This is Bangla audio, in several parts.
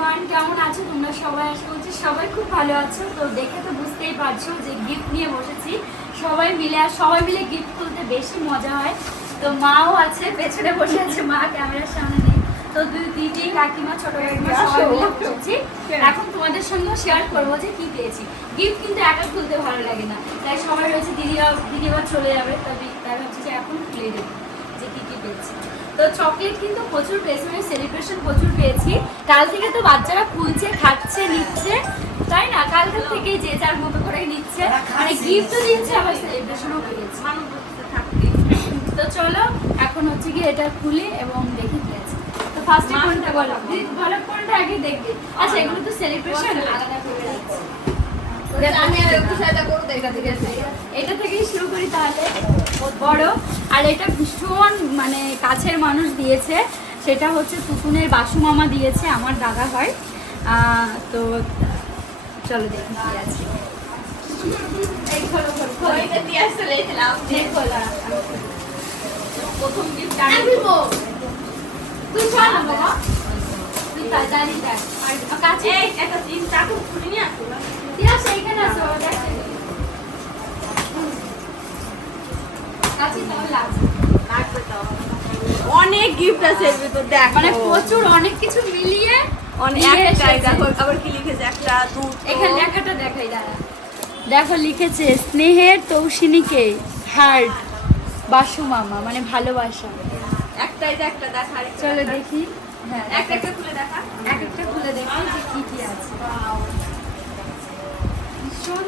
এভরিওয়ান কেমন আছো তোমরা সবাই? আশা করছি সবাই খুব ভালো আছো। তো দেখে তো বুঝতেই পারছ যে গিফট নিয়ে বসেছি। সবাই মিলে আর সবাই মিলে গিফট তুলতে বেশি মজা হয়। তো মাও আছে পেছনে বসে আছে মা ক্যামেরার সামনে নেই। তো দুই দিদি কাকিমা ছোট কাকিমা সবাই মিলে বসেছি। এখন তোমাদের সঙ্গেও শেয়ার করব যে কি পেয়েছি। গিফট কিন্তু একা খুলতে ভালো লাগে না। তাই সবাই রয়েছে দিদিরা দিদিরা চলে যাবে তবে তাই হচ্ছে যে এখন খুলে দেবো যে কি কি পেয়েছি। তো চকলেট কিন্তু প্রচুর পেয়েছি মানে সেলিব্রেশন প্রচুর পেয়েছি। কাল থেকে তো বাচ্চারা খুলছে খাচ্ছে নিচ্ছে। তাই না? কালকার থেকেই যে যার মতো করে নিচ্ছে। মানে গিফটও দিয়েছে আবার সেলিব্রেশনও পেয়েছে তো চলো এখন হচ্ছে কি এটা খুলি এবং দেখি কি আছে তো ফার্স্টে কোনটা বলো? বলো কোনটা আগে দেখবে? আচ্ছা এগুলো তো সেলিব্রেশন আলাদা করে রাখছি এটা থেকেই শুরু করি তাহলে। বড়। আর এটা ভীষণ মানে কাছের মানুষ দিয়েছে। সেটা হচ্ছে তুতুনের বাসু মামা দিয়েছে আমার দাদা হয় তো চলো দেখি কি আছে। প্রথম gift তুই চল না বাবা। তুই তাড়াতাড়ি দেখ। আর কাছে আছে অনেক গিফট আছে এর ভিতর দেখ। মানে প্রচুর অনেক কিছু মিলিয়ে অনেক একটাই। দেখো আবার কি লিখেছে? একটা দুটো এখানে লেখাটা দেখাই দাঁড়া। দেখো লিখেছে স্নেহের তৌসিনীকে হার্ট বাসু মামা মানে ভালোবাসা। একটাই যে একটা দেখা চলো দেখি। হ্যাঁ একটা একটা খুলে দেখা। এক একটা খুলে দেখি যে কি কি আছে। ভীষণ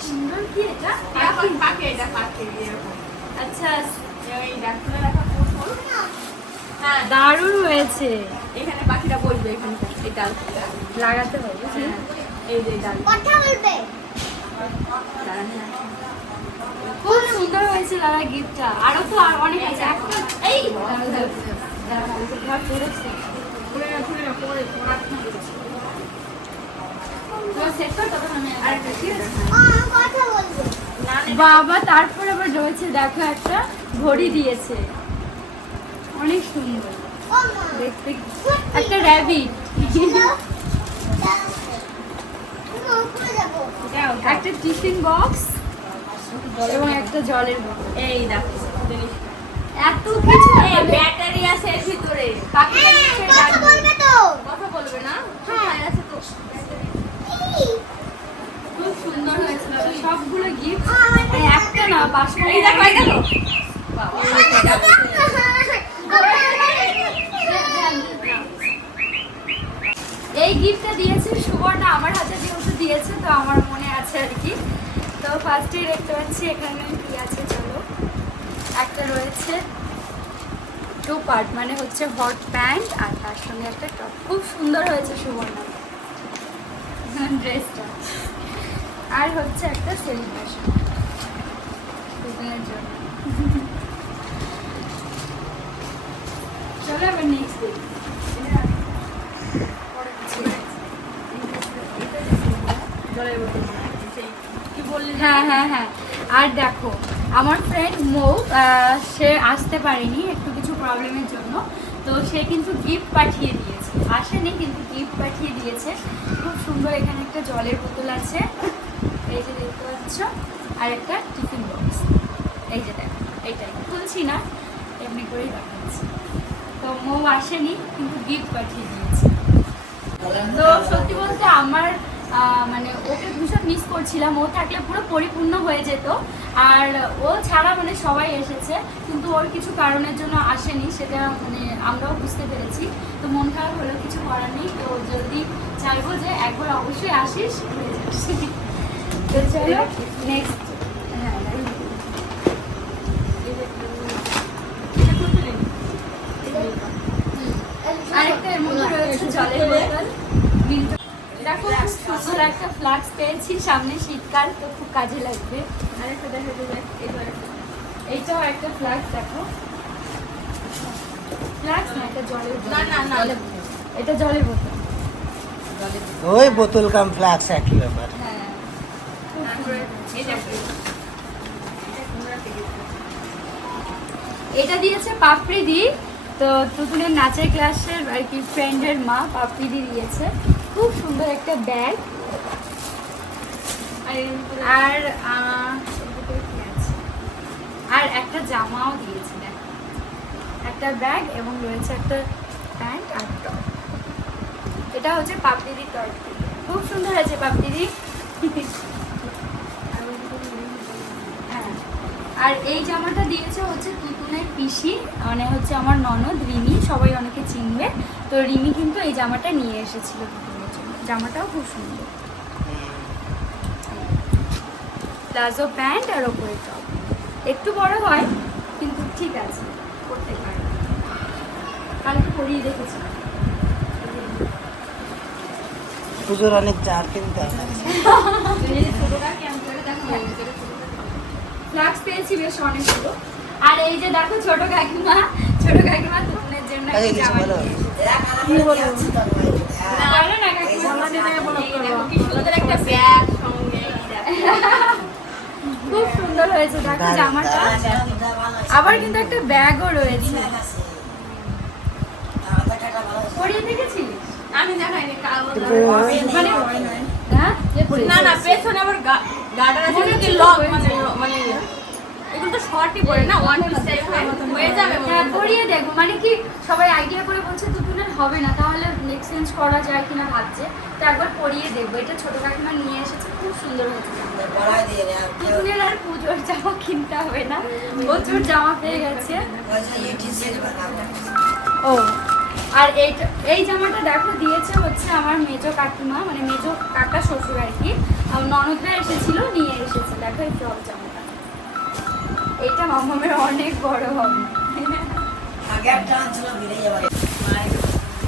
সুন্দর কি এটা এরকম আচ্ছা হ্যাঁ দারুণ হয়েছে এখানে পাখিটা বসবে এখানে এই ডাল লাগাতে হবে? এই যে ডাল বলবে খুব সুন্দর হয়েছে দাদা গিফটটা আরও তো আর অনেক আছে এই বাবা তারপর আবার রয়েছে দেখো একটা ঘড়ি দিয়েছে। অনেক সুন্দর। দেখতে একটা র্যাবিট। একটা টিফিন বক্স এবং একটা জলের বক্স এই দেখো এত কিছু ব্যাটারি আছে এর ভিতরে। পাখিটা কথা বলবে তো। কথা বলবে না? হ্যাঁ। আছে তো। খুব সুন্দর হয়েছে সবগুলো গিফট একটা না পাঁচটা। এই দেখো এই গিফটটা দিয়েছে সুবর্ণা আমার হাতে যেহেতু দিয়েছে তো আমার মনে আছে আর কি। তো ফার্স্টেই দেখতে পাচ্ছি এখানে কি আছে চলো। একটা রয়েছে টু পার্ট মানে হচ্ছে হট প্যান্ট আর তার সঙ্গে একটা টপ খুব সুন্দর হয়েছে সুবর্ণা ড্রেসটা আর হচ্ছে একটা সেলিব্রেশন দুদিনের জন্য। চলো এবার নেক্সট সেই হ্যাঁ হ্যাঁ হ্যাঁ। আর দেখো আমার ফ্রেন্ড মৌ সে আসতে পারেনি একটু কিছু প্রবলেমের জন্য। তো সে কিন্তু গিফট পাঠিয়ে দিয়েছে। আসেনি, কিন্তু গিফট পাঠিয়ে দিয়েছে। খুব সুন্দর এখানে একটা জলের বোতল আছে। এই যে দেখতে পাচ্ছ, আর একটা টিফিন বক্স। এই যে দেখো, এইটাই। খুলছি না, এমনি করেই দেখাচ্ছি তো মৌ আসেনি, কিন্তু গিফট পাঠিয়ে দিয়েছে। তো সত্যি বলতে আমার মানে ওকে ভীষণ মিস করছিলাম। ও থাকলে পুরো পরিপূর্ণ হয়ে যেত। আর ও ছাড়া মানে সবাই এসেছে কিন্তু ওর কিছু কারণের জন্য আসেনি সেটা মানে আমরাও বুঝতে পেরেছি। তো মন খারাপ হলেও কিছু করার নেই। তো যদি চাইব যে একবার অবশ্যই আসিস হয়ে যাস। তো চলো নেক্সট হ্যাঁ আরেকটা এর মধ্যে রয়েছে জলের বোতল। দেখো খুব সুন্দর একটা ফ্লাক্স পেয়েছি সামনে শীতকাল তো খুব কাজে লাগবে। আরেকটা দেখা যাবে একটা এইটাও একটা ফ্লাক্স দেখো। ফ্লাক্স না এটা জলের বোতল। না, না, না। এটা জলের বোতল। ওই বোতল কাম ফ্লাক্স একই ব্যাপার। হ্যাঁ। এটা দিয়েছে পাপড়ি দি তো তুতুনের নাচের ক্লাসের আর কি ফ্রেন্ডের মা পাপড়ি দি দিয়েছে। খুব সুন্দর একটা ব্যাগ। আর আর একটা জামাও দিয়েছে একটা ব্যাগ এবং রয়েছে একটা প্যান্ট আর টপ। এটা হচ্ছে পাপড়ির টপ। খুব সুন্দর আছে পাপড়ি হ্যাঁ। আর এই জামাটা দিয়েছে হচ্ছে তুতুনের পিসি মানে হচ্ছে আমার ননদ রিমি সবাই অনেকে চিনবে। তো রিমি কিন্তু এই জামাটা নিয়ে এসেছিল। জামাটাও খুব সুন্দর। প্লাজো প্যান্ট আর ওপরে টপ। একটু বড় হয় কিন্তু ঠিক আছে করতে পারে। কালকে পরিয়ে দেখেছি। পুজোর অনেক চার কিনতে। ফ্লাক্স পেয়েছি বেশ অনেকগুলো আর এই যে দেখো ছোট কাকিমা ছোট কাকিমা তুতুনের জন্য জামা নিয়ে এসেছে। না খুব সুন্দর হয়েছে দেখো জামাটা। আবার কিন্তু একটা ব্যাগও রয়েছে। পরিয়ে দেখেছিস আমি দেখাইনি মানে হ্যাঁ? না না পেছনে আবার গার্ডার আছে কিন্তু লক মানে মানে এগুলো তো শর্টই পড়ে না ওয়ান পিস টাইপ হয়ে যাবে মনে হ্যাঁ। পরিয়ে দেখব মানে কি সবাই আইডিয়া করে বলছে তুতুনের হবে না তাহলে এক্সচেঞ্জ করা যায় কিনা ভাবছে তো একবার পরিয়ে দেখব। এটা ছোট কাকিমা নিয়ে এসেছে খুব সুন্দর হয়েছে তুতুনের আর পুজোর জামা কিনতে হবে না প্রচুর জামা পেয়ে গেছে। ও আর এইটা এই জামাটা দেখো দিয়েছে হচ্ছে আমার মেজো কাকিমা মানে মেজো কাকা শ্বশুর আর কি। ননদরা এসেছিল নিয়ে এসেছে। দেখো এই ফ্রক জামাটা। এইটা মামামের অনেক বড় হবে। না সত্যি কথা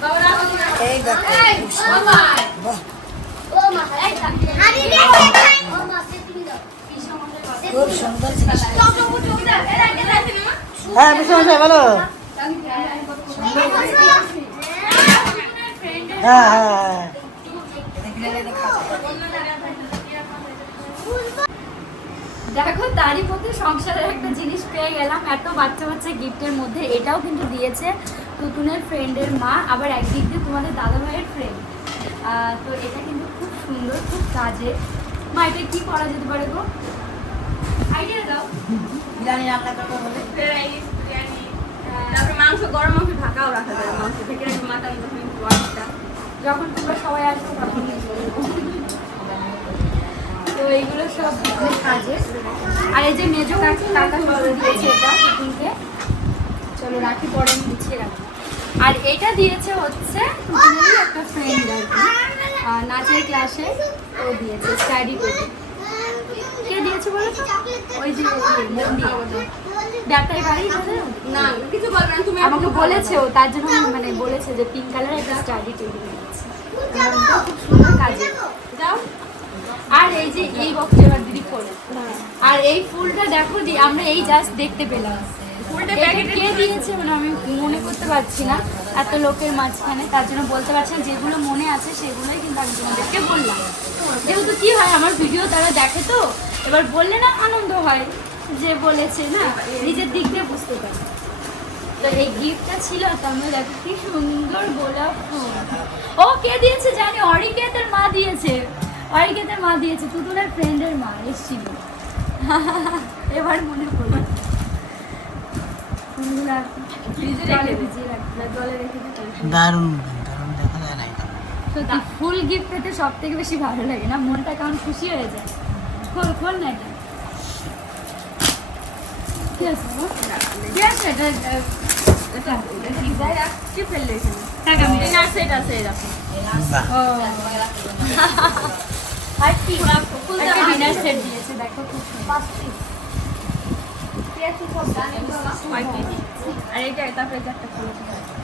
দেখো এই খুব সুন্দর। বিশ্বমশাই বলো। হ্যাঁ হ্যাঁ হ্যাঁ। দেখো তারই মধ্যে সংসারের একটা জিনিস পেয়ে গেলাম। এত বাচ্চা বাচ্চা গিফটের মধ্যে এটাও কিন্তু দিয়েছে। তুতুনের ফ্রেন্ডের মা আবার একদিক দিয়ে তোমাদের দাদা ভাইয়ের ফ্রেন্ড তো এটা কিন্তু খুব সুন্দর খুব কাজে মা এটা কি করা যেতে পারে গো? আইডিয়া দাও। ফ্রাইস বিরিয়ানি তারপরে মাংস গরম মাংস ঢাকাও রাখা যায় মাংস। থেকে মাটন যখন যখন তোমরা সবাই আসবে তখন। তো এইগুলো সব খুব কাজের। আর এই যে মেজো কাকি কাকা দিয়েছে এটা তুতুনকে চলো রাখি পরে আমি গুছিয়ে রাখি। আর এটা দিয়েছে হচ্ছে একটা ফ্রেন্ড আর নাচের ক্লাসে ও দিয়েছে স্টাডি করে কে দিয়েছে বলো ওই যে না বলেছে ও, তার জন্য মানে বলেছে যে পিঙ্ক কালার একটা স্টাডি খুব সুন্দর আর এই যে এই আর এই ফুলটা দেখো দি, আমরা এই জাস্ট দেখতে পেলাম। কে দিয়েছে মানে আমি মনে করতে পারছি না। এত লোকের মাঝখানে তার জন্য বলতে পারছি না যেগুলো মনে আছে সেগুলোই কিন্তু আমি তোমাদেরকে বললাম। যেহেতু কি হয় আমার ভিডিও তারা দেখে তো এবার বললে না আনন্দ হয় যে বলেছে না? নিজের দিক দিয়ে বুঝতে পারি। তো এই গিফটটা ছিল তো আমি দেখো কি সুন্দর গোলাপ ফুল। ও কে দিয়েছে জানি? অরিকেতের মা দিয়েছে। অরিকেতের মা দিয়েছে। তুতুলের ফ্রেন্ডের মা এসেছিল। এবার মনে পড়ল ফুলগুলো আর ফ্রিজে জলে রেখে ভিজিয়ে রাখতে হবে, জলে রেখে দিতে হবে। দারুণ দারুণ দেখা যায় না সত্যি ফুল গিফট পেতে সব থেকে বেশি ভালো লাগে না? মনটা কেমন খুশি হয়ে যায়? খোল খোল না এটা। কি আছে? কি আছে? এটা এটা ফ্রিজে রাখছি ফেললে এখানে টাকা মেরে। ডিনার সেট আছে। দেখো ও। আর কি? একটা ডিনার সেট দিয়েছে দেখো খুব সুন্দর। আর এটা তারপরে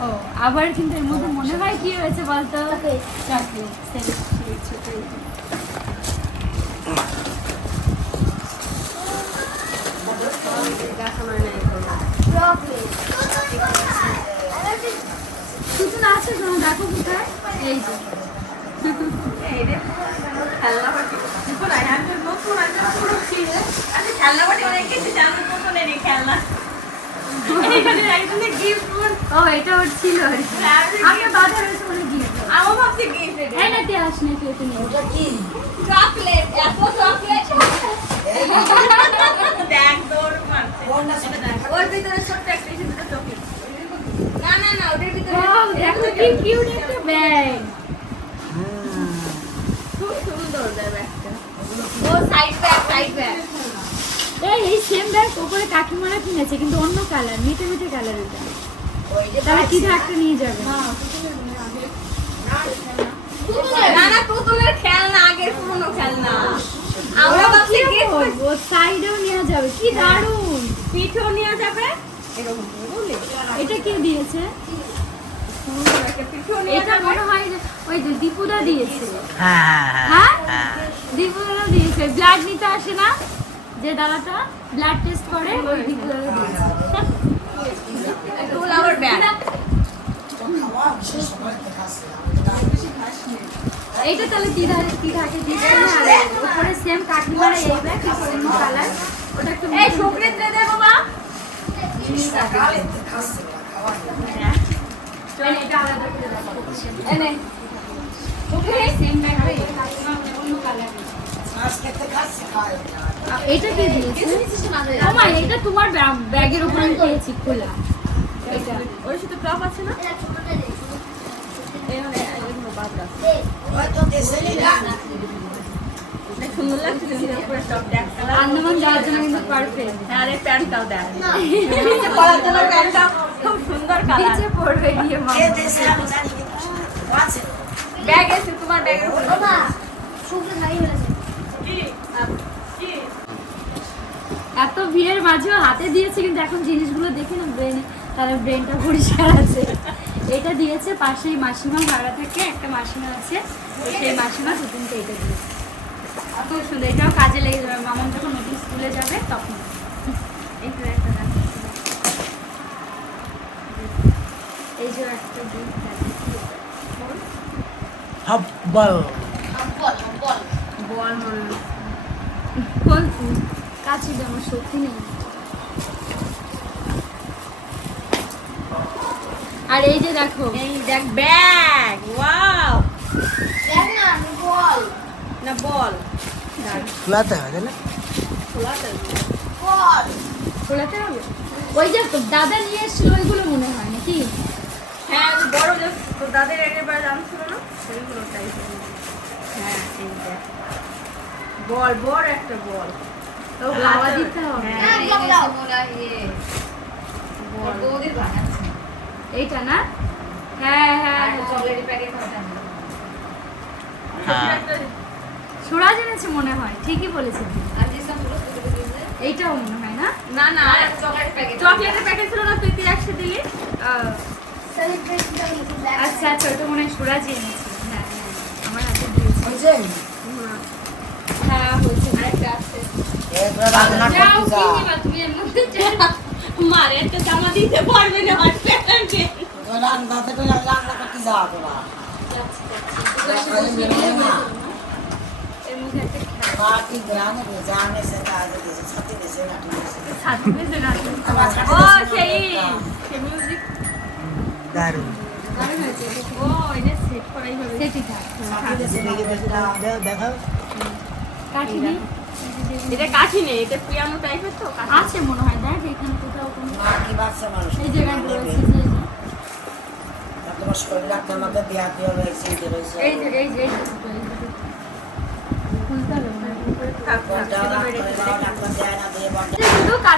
ও আবার কিন্তু এর মধ্যে মনে হয় কি হয়েছে বলতো? কোনো। আছে তো দেখো কোথায় এই যে রে, খেলনা খেলনা বাটি অনেক কিছু জানো, নতুন এনে খেলনা। এইখানে একজনের gift বল- ও এটা ওর ছিল আর কি। আমরা বাধা রয়েছে বলে গিফট আমার ভাবছি gift এটা। না তুই আস না কেউ তুমি ওটা কি? চকলেট এত চকলেট দেখ মারছে। ওর ভিতরে ছোট্ট একটা চকলেট না না না ওটার ভিতরে দেখো কি কিউট একটা ব্যাগ খুব সুন্দর দেয় ব্যাগটা ও সাইড ব্যাগ সাইড ব্যাগ এই উপরে কাকিমারা কিনেছে কিন্তু অন্য কালার মিটে মিটে কালার এটা তাহলে কি নিয়ে যাবে? না না পুতুলের খেলনা আগের পুরনো খেলনা। আমরা ভাবছি gift সাইডেও নেওয়া যাবে কি দারুণ! পিঠেও নেওয়া যাবে? এরকম করে বুঝলি? এটা কে দিয়েছে? মনে হয় যে ওই যে দীপুদা দিয়েছে। হ্যাঁ হ্যাঁ হ্যাঁ হ্যাঁ? দীপুদা দিয়েছে। ব্লাড নিতে আসে না? যে দাদাটা ব্লাড টেস্ট করে ওই এইটা তাহলে দিদা দিদাকে দিতে আর উপরে সেম কাকিমারা এই ব্যাগ অন্য কালার ওটা একটু এই সুপ্রিত দে দে বাবা এটা আলাদা করে দেখো এনে সেম ব্যাগ অন্য কালার এটা কে দিয়েছে? আমার এটা তোমার ব্যাগ- ব্যাগের উপরে পেয়েছি খোলা। এটা। ওর সাথে টপ আছে না? মানে আন্দামান যাওয়ার জন্য কিন্তু পারফেক্ট হ্যাঁ আরে প্যান্টটাও দেখ। নিচে পরার জন্য প্যান্টটা খুব সুন্দর কালার পড়বে গিয়ে মা। ব্যাগ এসে তোমার ব্যাগের উপর। শুকনো নাই হয়েছে কি কি এত ভিড়ের মাঝেও হাতে দিয়েছে কিন্তু এখন জিনিসগুলো দেখে না ব্রেন তার ব্রেনটা পরিষ্কার আছে। এটা দিয়েছে পাশেই মাসিমা ভাড়া থেকে একটা মাসিমা আছে সেই মাসিমা দুদিনকে এটা দিয়েছে। খুব সুন্দর এটাও কাজে লেগে যাবে। মামন যখন নতুন স্কুলে যাবে তখন। একটা দেখো। এই যে একটা দিন হব্বল বল। মনে বল। কাছে আমার সত্যি নেই। আর এই যে দেখো। এই দেখ ব্যাগ ওয়াও। দেখ না বল। না বল। খোলাতে হবে না? খোলাতে বল। খোলাতে হবে? ওই যে তো দাদা নিয়ে এসেছিল ওইগুলো মনে হয় নাকি? হ্যাঁ ওই বড় যে তোর দাদের আগের বার দাম ছিল না? সেইগুলো তাই হ্যাঁ এই দেখ। বল বড় একটা বল। তো হাওয়া দিতে হবে। হ্যাঁ এইটা না? হ্যাঁ হ্যাঁ হ্যাঁ। এনেছে মনে হয় ঠিকই বলেছেন এইটাও মনে হয় না? না না চকলেটের প্যাকেট ছিল না তুই তুই একসাথে দিলি? আহ, আচ্ছা আচ্ছা ওটা মনে হয় হ্যাঁ হ্যাঁ আমার হাতে দিয়েছে। হ্যাঁ হয়েছে। আরেকটা রান্না করতে যা। মারে তো জামা দিতে পারবে না হাসপাতালে রান্না তো রান্না করতে যা তোরা। বাকি গ্রামে জানে সে কাজে দেশে সাথে দেশে নাটক সাথে দেশে নাটক ও সেই সে মিউজিক দারুণ। দারুণ হয়েছে ও এটা সেট করাই হবে। সেটই থাক। সাথে দেশে নাটক দেখাও। কাটি দিই এটা কাঠি নেই এটা পিয়ানো টাইপের তো আছে মনে হয় দেখ এখানে কোথাও কোনো কি বাচ্চা মানুষ এই জায়গায় রয়েছে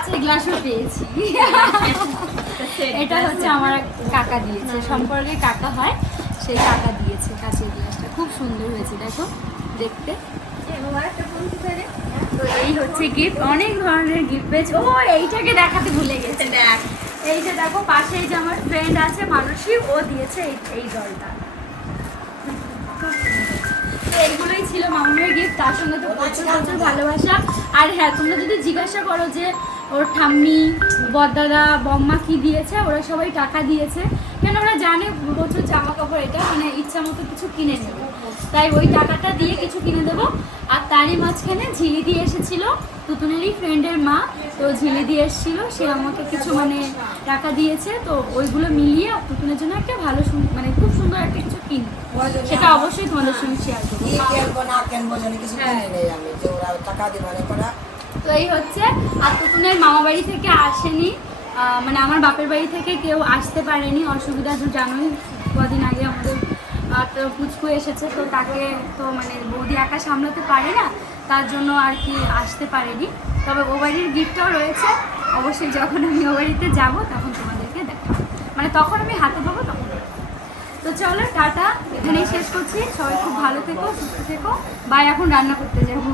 যে গ্লাসও পেয়েছি। এটা হচ্ছে আমার কাকা দিয়েছে সম্পর্কে কাকা হয় সেই কাকা দিয়েছে কাছের গ্লাসটা। খুব সুন্দর হয়েছে দেখো দেখতে। এবার একটা বন্ধু এই হচ্ছে গিফট অনেক ধরনের গিফট পেয়েছে। ও এইটাকে দেখাতে ভুলে গেছে। দেখ। দেখো পাশেই যে আমার ফ্রেন্ড আছে মানসী ও দিয়েছে এই এই জলটা এইগুলোই ছিল মামুনের গিফট তার সঙ্গে তো প্রচুর প্রচুর ভালোবাসা। আর হ্যাঁ তোমরা যদি জিজ্ঞাসা করো যে ওর ঠাম্মি বদাদা বম্মা কি দিয়েছে ওরা সবাই টাকা দিয়েছে। কেন ওরা জানে প্রচুর জামা কাপড় এটা মানে ইচ্ছা মতো কিছু কিনে নেবে। তাই ওই টাকাটা দিয়ে কিছু কিনে দেবো। আর তারই মাঝখানে ঝিলি দিয়ে এসেছিল তুতুনেরই ফ্রেন্ডের মা তো ঝিলি দিয়ে এসেছিল সে আমাকে কিছু মানে টাকা দিয়েছে তো ওইগুলো মিলিয়ে তুতুনের জন্য একটা ভালো মানে খুব সুন্দর একটা কিছু কিনবো। সেটা অবশ্যই তোমাদের সঙ্গে শেয়ার করব। না কিনবো কিছু হ্যাঁ। কিনে নেই আমি যে ওরা টাকা দিবে করা তো এই হচ্ছে আর তুতুনের মামা বাড়ি থেকে আসেনি। মানে আমার বাপের বাড়ি থেকে কেউ আসতে পারেনি অসুবিধা তো জানোই কদিন আগে আমাদের তো পুচকু এসেছে, তো তাকে তো মানে বৌদি একা সামলাতে পারে না, তার জন্য আর কি আসতে পারেনি। তবে ও বাড়ির গিফটটাও রয়েছে, অবশ্যই যখন আমি ও বাড়িতে যাব তখন তোমাদেরকে দেখাবো। মানে তখন আমি হাতে পাবো তখন। তো চলো, টাটা, এখানেই শেষ করছি। সবাই খুব ভালো থেকো, সুস্থ থেকো। বাই, এখন রান্না করতে যাব।